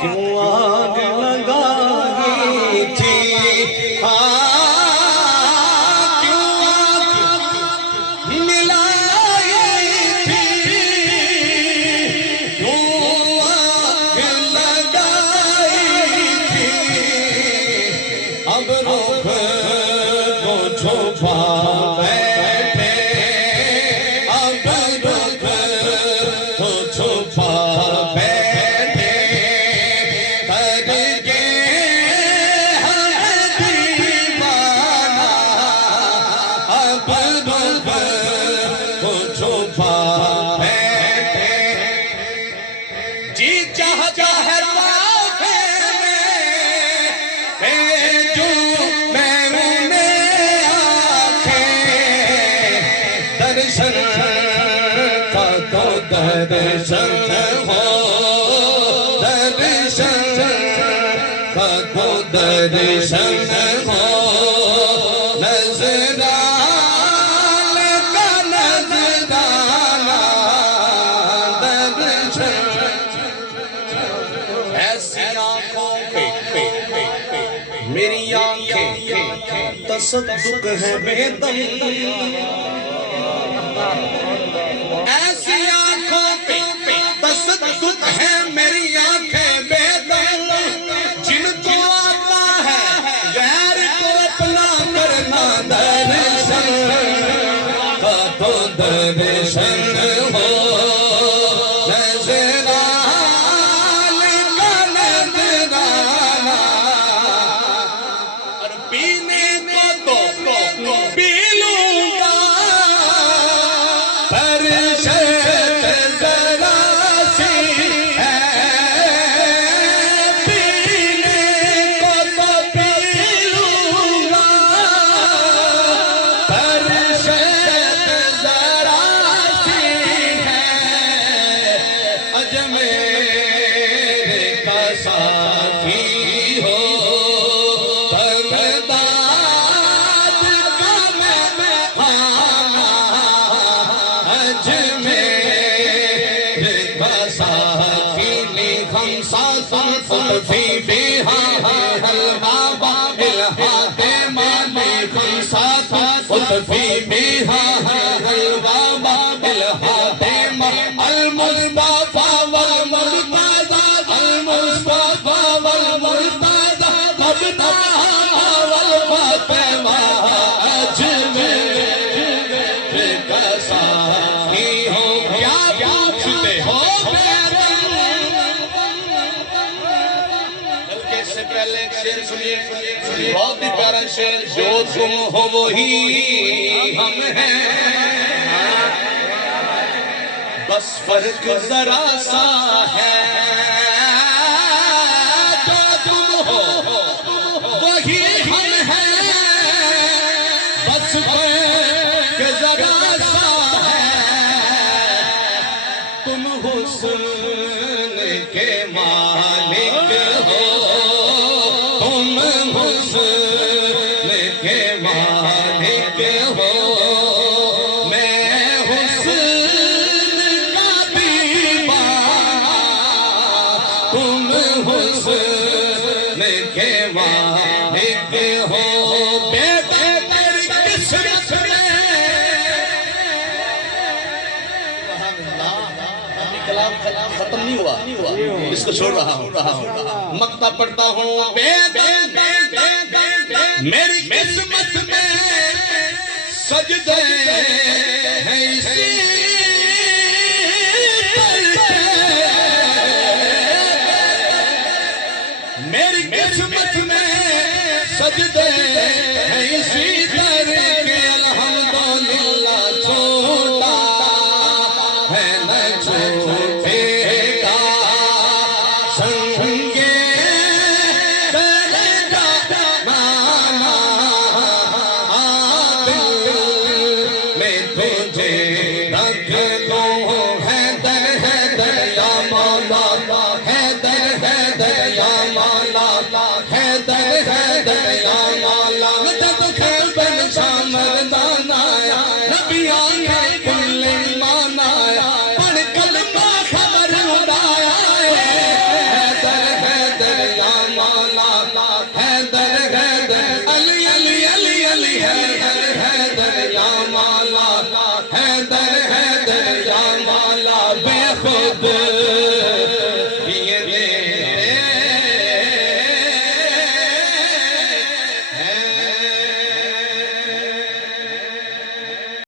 کیوں آگ لگائی تھی کیوں آگ ملائی تھی کیوں آگ لگائی تھی اب رخ کو چھپا بیٹھے اب رخ کو چھپا درشن ہو درشن کا تو درشن ہو نظران کا نظرانہ درشن ایسی آنکھوں پہ میری آنکھیں تصدق ہے بے دم ایسی آنکھوں پہ تصدق ہے میری آنکھیں بے دم جن کو آتا ہے غیر کو اپنا کرنا درشن کا تو درشن ہو نظران کا نظرانہ اور پینے کو تو پی لوں گا پر شرط ذرا سی ہے پینے کو تو پی لوں گا پر شرط ذرا سی ہے اجمیر کا ساتھی ہو بغداد کا میں خانہ اجمیر کا ساتھی ہم ساتھ فی بہا البابا الہات مالک ہم ساتھ فی بہا البابا الہات المصطفى والمرتضى المصطفى والمرتضى ابناء والفاطمہ اجمیر کا ساتھی ہو کیا پوچھتے ہو بلکہ اس سے پہلے ایک شعر سنیے بہت ہی پیارا شعر جو تم ہو وہی ہم ہیں بس فرق ذرا سا ہے جو تم ہو وہی ہم ہیں بس فرق ذرا سا ہے تم حسن کے مالک ہو تم حسن مالک ہو میں حسن کا دیوانہ تم حسن کے مالک ہو بے بدر قسمت میں کلام ختم نہیں ہوا اس کو چھوڑ رہا ہوں مقطع پڑھتا ہوں بے میری قسمت میں سجدے ہیں اسی میری قسمت میں سجدے ہیں اسی در کے الحمدللہ چھوٹا ہے نہ چھوٹے گا سنگے